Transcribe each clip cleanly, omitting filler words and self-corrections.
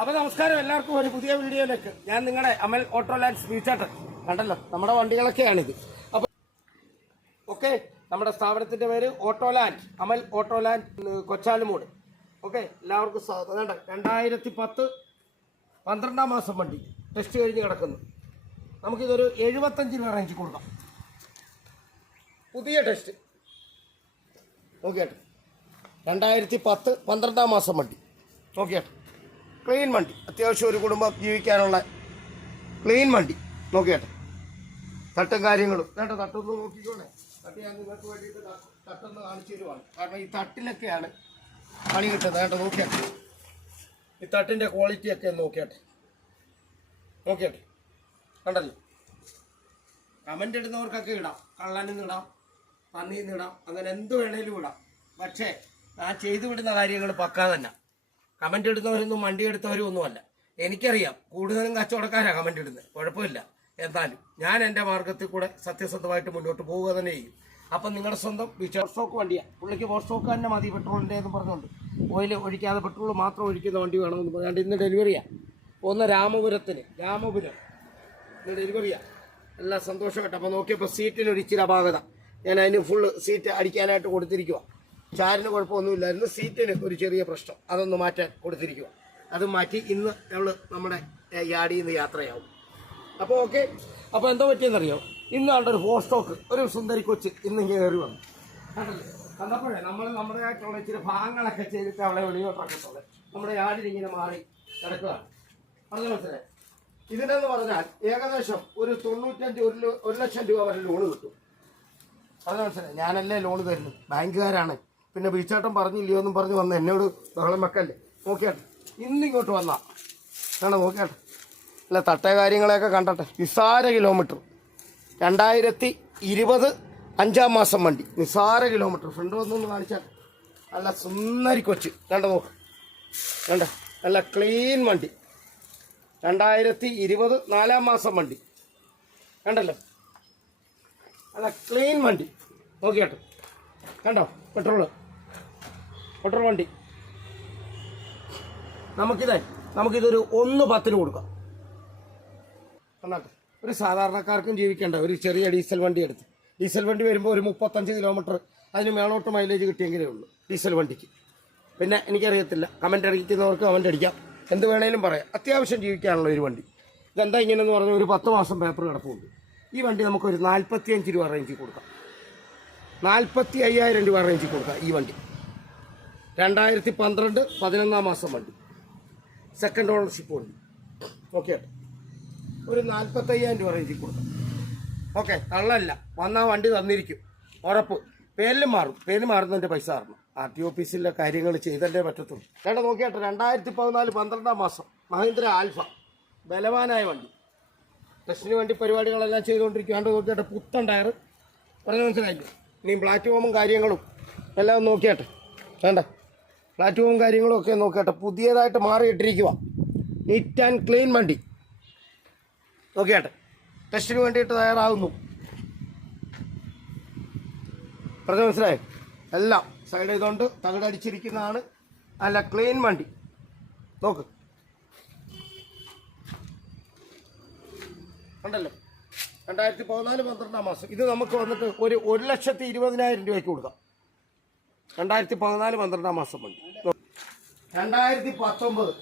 അപ്പോൾ നമസ്കാരം എല്ലാവർക്കും ഒരു പുതിയ വീഡിയോയിലേക്ക്. ഞാൻ നിങ്ങളുടെ അമൽ ഓട്ടോ ലാൻഡ് സ്പീച്ചാട്ടൻ. കണ്ടല്ലോ നമ്മുടെ വണ്ടികളൊക്കെയാണിത്. അപ്പോൾ ഓക്കെ, നമ്മുടെ സ്ഥാപനത്തിൻ്റെ പേര് ഓട്ടോ ലാൻഡ്, അമൽ ഓട്ടോ ലാൻഡ് കൊച്ചാലുമൂട്. ഓക്കെ, എല്ലാവർക്കും സ്വാഗതം. 2010 12-ാം മാസം വണ്ടി ടെസ്റ്റ് കഴിഞ്ഞ് കിടക്കുന്നു. നമുക്കിതൊരു 75 രൂപ റേഞ്ച് കൊടുക്കാം. പുതിയ ടെസ്റ്റ് നോക്കിയാട്ടെ. 2010 12-ാം മാസം വണ്ടി നോക്കിയാട്ടെ. ക്ലീൻ വണ്ടി, അത്യാവശ്യം ഒരു കുടുംബം ജീവിക്കാനുള്ള ക്ലീൻ വണ്ടി നോക്കിയാട്ടെ. തട്ടും കാര്യങ്ങളും വേണ്ട, തട്ടൊന്ന് നോക്കിക്കോളെ. തട്ട് ഞാൻ നിങ്ങൾക്ക് വേണ്ടിയിട്ട് തട്ടൊന്ന് കാണിച്ചു തരുവാണ്. കാരണം ഈ തട്ടിലൊക്കെയാണ് പണി കിട്ടുന്നത്. വേണ്ട നോക്കിയാട്ടെ, ഈ തട്ടിൻ്റെ ക്വാളിറ്റിയൊക്കെ നോക്കിയാട്ടെ. നോക്കിയാട്ടെ, കണ്ടല്ലോ. കമൻ്റ് ഇടുന്നവർക്കൊക്കെ ഇടാം, കള്ളനിന്ന് ഇടാം, പന്നിന്ന് ഇടാം, അങ്ങനെ എന്ത് വേണേലും ഇടാം. പക്ഷേ ഞാൻ ചെയ്തു വിടുന്ന കാര്യങ്ങൾ പക്കാ തന്നെ. കമൻ്റ് ഇടുന്നവരൊന്നും വണ്ടി എടുത്തവരും ഒന്നുമല്ല. എനിക്കറിയാം കൂടുതലും കച്ചവടക്കാരാണ് കമൻ്റ് ഇടുന്നത്, കുഴപ്പമില്ല. എന്നാലും ഞാൻ എൻ്റെ മാർഗത്തിൽ കൂടെ സത്യസന്ധമായിട്ട് മുന്നോട്ട് പോവുക തന്നെ ചെയ്യും. അപ്പം നിങ്ങളുടെ സ്വന്തം സ്റ്റോക്ക് വണ്ടിയാണ്. പുള്ളിക്ക് സ്റ്റോക്ക് തന്നെ മതി പെട്രോളിൻ്റെ എന്ന് പറഞ്ഞുകൊണ്ട്, ഓയിൽ ഒഴിക്കാതെ പെട്രോൾ മാത്രം ഒഴിക്കുന്ന വണ്ടി വേണമെന്ന് പറഞ്ഞാണ്ട് ഇന്ന് ഡെലിവറിയാണ്. ഒന്ന് രാമപുരം ഇന്ന് ഡെലിവറിയാണ്. എല്ലാം സന്തോഷമായിട്ട്. അപ്പോൾ നോക്കിയപ്പോൾ സീറ്റിനൊരു ഇച്ചിരി അപാകത. ഞാൻ അതിന് ഫുള്ള് സീറ്റ് അടിക്കാനായിട്ട് കൊടുത്തിരിക്കുക. ചാരിന് കുഴപ്പമൊന്നുമില്ലായിരുന്നു, സീറ്റിന് ഒരു ചെറിയ പ്രശ്നം, അതൊന്ന് മാറ്റാൻ കൊടുത്തിരിക്കുക. അത് മാറ്റി ഇന്ന് നമ്മുടെ യാർഡിൽ നിന്ന് യാത്രയാവും. അപ്പോൾ ഓക്കെ. അപ്പോൾ എന്തോ പറ്റിയെന്നറിയോ, ഇന്ന് കണ്ടൊരു സ്റ്റോക്ക് ഒരു സുന്ദരി കൊച്ച് ഇന്ന് കയറി വന്നു. കണ്ടപ്പോഴേ നമ്മുടേതായിട്ടുള്ള ഇച്ചിരി ഭാഗങ്ങളൊക്കെ ചെയ്തിട്ട് അവളെ വെളിയോട്ടിറക്കത്തുള്ളൂ. നമ്മുടെ യാർഡിൽ ഇങ്ങനെ മാറി കിടക്കുകയാണ്. അത് മനസ്സിലായി. ഇതിനെന്ന് പറഞ്ഞാൽ ഏകദേശം ഒരു 1 ലക്ഷം രൂപ വരെ ലോണ് കിട്ടും. അത് മനസ്സിലായി. ഞാനല്ലേ ലോണ് തരുന്നു, ബാങ്കുകാരാണ്. പിന്നെ ബീച്ചാട്ടം പറഞ്ഞില്ലയോ എന്നും പറഞ്ഞ് വന്ന് എന്നോട് ബഹളം വെക്കല്ലേ. നോക്കിയാട്ടെ, ഇന്നിങ്ങോട്ട് വന്നാ വേണം. നോക്കിയാട്ടെ, അല്ല തട്ടേ കാര്യങ്ങളെയൊക്കെ കണ്ടട്ടെ. നിസ്സാര കിലോമീറ്റർ, 2020 5-ാം മാസം വണ്ടി, നിസ്സാര കിലോമീറ്റർ. ഫ്രണ്ട് വന്നൊന്ന് കാണിച്ചാൽ നല്ല സുന്ദരി കൊച്ച്. കണ്ട നോക്ക്, കണ്ട നല്ല ക്ലീൻ വണ്ടി. 2020 4-ാം മാസം വണ്ടി കണ്ടല്ലോ, നല്ല ക്ലീൻ വണ്ടി. നോക്കിയാട്ടെ, കണ്ടോ പെട്രോൾ വണ്ടി. നമുക്കിതൊരു 1.10 കൊടുക്കാം. കണ്ടാട്ടെ, ഒരു സാധാരണക്കാർക്കും ജീവിക്കേണ്ട ഒരു ചെറിയ ഡീസൽ വണ്ടി എടുത്ത്. ഡീസൽ വണ്ടി വരുമ്പോൾ ഒരു 35 കിലോമീറ്റർ അതിന് മേളോട്ട് മൈലേജ് കിട്ടിയെങ്കിലേ ഉള്ളൂ ഡീസൽ വണ്ടിക്ക്. പിന്നെ എനിക്കറിയത്തില്ല, കമൻ്റ് അടിക്കുന്നവർക്ക് കമൻ്റ് അടിക്കാം, എന്ത് വേണേലും പറയാം. അത്യാവശ്യം ജീവിക്കാനുള്ള ഒരു വണ്ടി. ഇതെന്താ ഇങ്ങനെയെന്ന് പറഞ്ഞാൽ ഒരു 10 മാസം പേപ്പർ കിടപ്പുണ്ട്. ഈ വണ്ടി നമുക്കൊരു 45 രൂപ റേഞ്ചിൽ കൊടുക്കാം. 45,000 രൂപ റേഞ്ചിൽ കൊടുക്കാം ഈ വണ്ടി. 2012 11-ാം മാസം വണ്ടി, സെക്കൻഡ് ഓണർഷിപ്പ് വണ്ടി. ഓക്കെ, ഒരു 45,000 രൂപ റേഞ്ചിൽ കൊടുക്കാം. ഓക്കെ, തള്ളല്ല, വന്നാൽ വണ്ടി തന്നിരിക്കും ഉറപ്പ്. പേരിലും മാറും, പേര് മാറുന്നതിൻ്റെ പൈസ തരണം. RTO ഓഫീസിലെ കാര്യങ്ങൾ ചെയ്തല്ലേ പറ്റത്തുള്ളൂ. വേണ്ട നോക്കിയാട്ടെ, 2014 12-ാം മാസം മഹീന്ദ്ര ആൽഫ, ബലവാനായ വണ്ടി. ടെസ്റ്റിന് വേണ്ടി പരിപാടികളെല്ലാം ചെയ്തുകൊണ്ടിരിക്കുകയാണ്. നോക്കിയാട്ടെ, പുത്തൻ ടയർ. പറഞ്ഞ മനസ്സിലായില്ലേ. ഇനി പ്ലാറ്റ്ഫോമും കാര്യങ്ങളും എല്ലാം നോക്കിയാട്ടെ. വേണ്ട പ്ലാറ്റ്ഫോമും കാര്യങ്ങളും ഒക്കെ നോക്കിയാട്ടെ, പുതിയതായിട്ട് മാറിയിട്ടിരിക്കുക. നീറ്റ് ആൻഡ് ക്ലീൻ വണ്ടി. നോക്കിയാട്ടെ, ടെസ്റ്റിന് വേണ്ടിയിട്ട് തയ്യാറാകുന്നു. പറഞ്ഞ മനസ്സിലായി. എല്ലാം സൈഡ് ചെയ്തുകൊണ്ട് തകടടിച്ചിരിക്കുന്നതാണ്. നല്ല ക്ലീൻ വണ്ടി. നോക്ക്, കണ്ടല്ലോ. 2014 12-ാം മാസം. ഇത് നമുക്ക് വന്നിട്ട് ഒരു 1,20,000 രൂപയ്ക്ക് കൊടുക്കാം. 2014 12-ാം മാസം വണ്ടി. 2019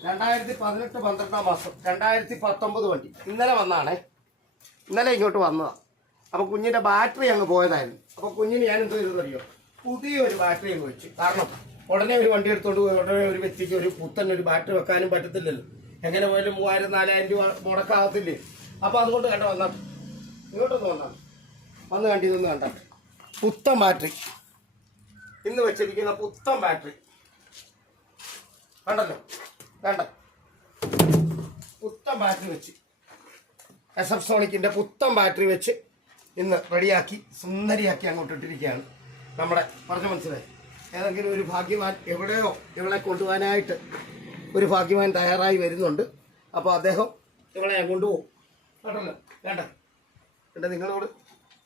2018 12-ാം മാസം 2019 വണ്ടി. ഇന്നലെ വന്നാണേ, ഇന്നലെ ഇങ്ങോട്ട് വന്നതാണ്. അപ്പോൾ കുഞ്ഞിൻ്റെ ബാറ്ററി അങ്ങ് പോയതായിരുന്നു. അപ്പോൾ കുഞ്ഞിന് ഞാൻ എന്ത് ചെയ്തെന്നറിയോ, പുതിയൊരു ബാറ്ററി അങ്ങ് വെച്ചു. കാരണം ഉടനെ ഒരു വണ്ടി എടുത്തോണ്ട് പോയി ഉടനെ ഒരു വ്യക്തിക്ക് ഒരു പുത്തൻ ഒരു ബാറ്ററി വെക്കാനും പറ്റത്തില്ലല്ലോ. എങ്ങനെ പോയാലും 3,000-4,000 രൂപ മുടക്കാകത്തില്ലേ. അപ്പോൾ അതുകൊണ്ട് കണ്ട വന്നാൽ ഇങ്ങോട്ടൊന്ന് വന്നാണ് വന്ന് കണ്ടിതൊന്ന് കണ്ട പുത്തൻ ബാറ്ററി, ഇന്ന് വെച്ചിരിക്കുന്ന പുത്തൻ ബാറ്ററി കണ്ടല്ലോ. വേണ്ട പുത്തൻ ബാറ്ററി വെച്ച്, SF സോണിക്കിൻ്റെ പുത്തൻ ബാറ്ററി വെച്ച് ഇന്ന് റെഡിയാക്കി സുന്ദരിയാക്കി അങ്ങോട്ട് ഇട്ടിരിക്കുകയാണ്. നമ്മുടെ പറഞ്ഞ മനസ്സിലായി. ഏതെങ്കിലും ഒരു ഭാഗ്യവാൻ എവിടെയോ ഇവളെ കൊണ്ടുപോകാനായിട്ട് ഒരു ഭാഗ്യവാൻ തയ്യാറായി വരുന്നുണ്ട്. അപ്പോൾ അദ്ദേഹം ഇവളെ കൊണ്ടുപോകും. കേട്ടല്ലോ. വേണ്ട നിങ്ങളോട്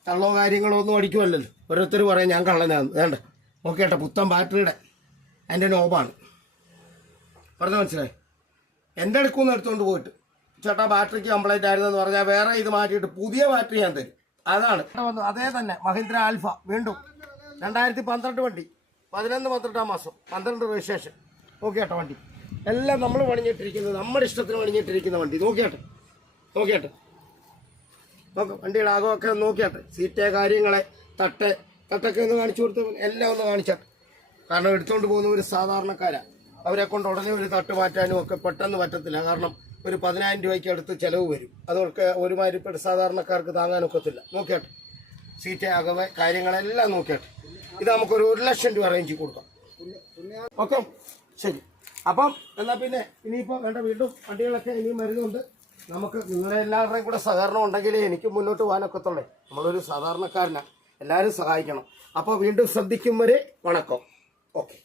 കള്ളോ കാര്യങ്ങളോ ഒന്നും അടിക്കുമല്ലോ. ഓരോരുത്തർ പറയാം ഞാൻ കള്ളനാന്ന്. വേണ്ട നോക്കിയേട്ടെ, പുത്തൻ ബാറ്ററിയുടെ അതിൻ്റെ നോബാണ്. പറഞ്ഞ മനസ്സിലായി. എൻ്റെ അടുക്കുന്ന് എടുത്തുകൊണ്ട് പോയിട്ട് ചേട്ടാ ബാറ്ററിക്ക് കംപ്ലൈൻറ്റ് ആയിരുന്നെന്ന് പറഞ്ഞാൽ വേറെ ഇത് മാറ്റിയിട്ട് പുതിയ ബാറ്ററി ഞാൻ തരും. അതാണ് വന്നു. അതേ തന്നെ മഹീന്ദ്ര ആൽഫ വീണ്ടും 2012 വണ്ടി, 11-12 മാസം, 12 രജിസ്ട്രേഷൻ. നോക്കിയാട്ടെ വണ്ടി എല്ലാം നമ്മൾ പണിഞ്ഞിട്ടിരിക്കുന്നത്, നമ്മുടെ ഇഷ്ടത്തിന് പണിഞ്ഞിട്ടിരിക്കുന്ന വണ്ടി. നോക്കിയാട്ടെ നോക്കാം വണ്ടിയുടെ ആകമൊക്കെ നോക്കിയാട്ടെ. സീറ്റ് കാര്യങ്ങളെ തട്ടൊക്കെ ഒന്ന് കാണിച്ചു കൊടുത്ത് എല്ലാം ഒന്ന് കാണിച്ചാട്ടെ. കാരണം എടുത്തുകൊണ്ട് പോകുന്ന ഒരു സാധാരണക്കാരാണ്, അവരെ കൊണ്ട് ഉടനെ ഒരു തട്ട് മാറ്റാനും ഒക്കെ പെട്ടെന്ന് പറ്റത്തില്ല. കാരണം ഒരു 10,000 രൂപയ്ക്ക് അടുത്ത് ചിലവ് വരും. അതൊക്കെ ഒരുമാതിരിപ്പെട്ട സാധാരണക്കാർക്ക് താങ്ങാനൊക്കത്തില്ല. നോക്കിയാട്ടെ സീറ്റ് അകവെ കാര്യങ്ങളെല്ലാം നോക്കിയാട്ടെ. ഇത് നമുക്കൊരു 1,00,000 രൂപ റേഞ്ചിൽ കൊടുക്കാം. ഓക്കെ ശരി. അപ്പം എന്നാൽ പിന്നെ ഇനിയിപ്പോൾ വേണ്ട വീണ്ടും വണ്ടികളൊക്കെ ഇനിയും വരുന്നുണ്ട്. നമുക്ക് നിങ്ങളെ എല്ലാവരുടെയും കൂടെ സഹകരണം ഉണ്ടെങ്കിലേ എനിക്ക് മുന്നോട്ട് പോകാനൊക്കത്തുള്ളേ. നമ്മളൊരു സാധാരണക്കാരനാണ്, എല്ലാവരും സഹായിക്കണം. അപ്പോൾ വീണ്ടും ശ്രദ്ധിക്കും വരെ വണക്കം. ഓക്കെ.